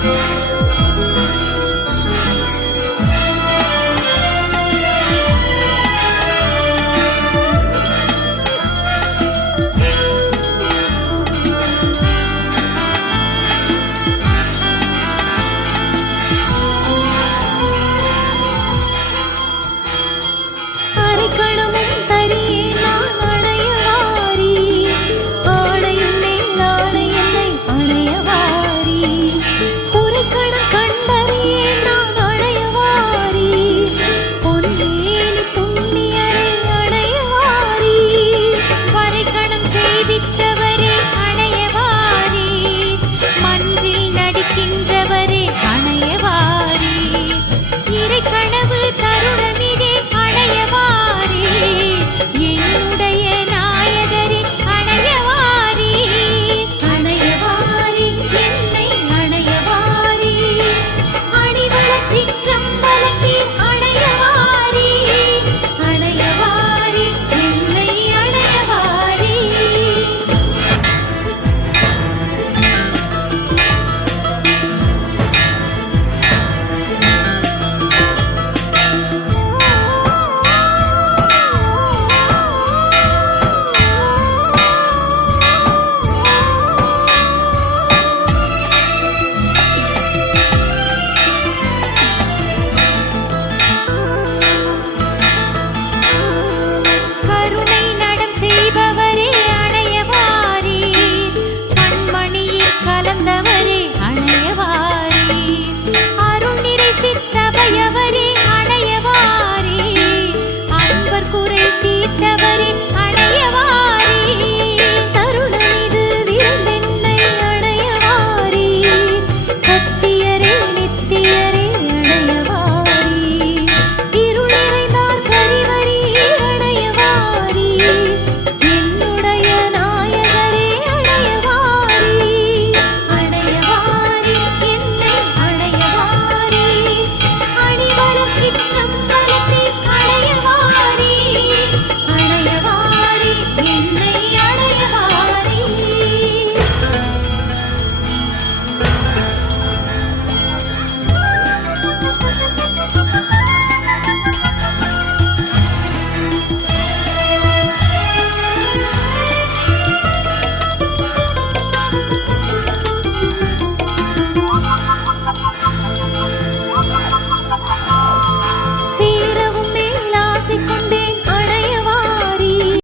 thank you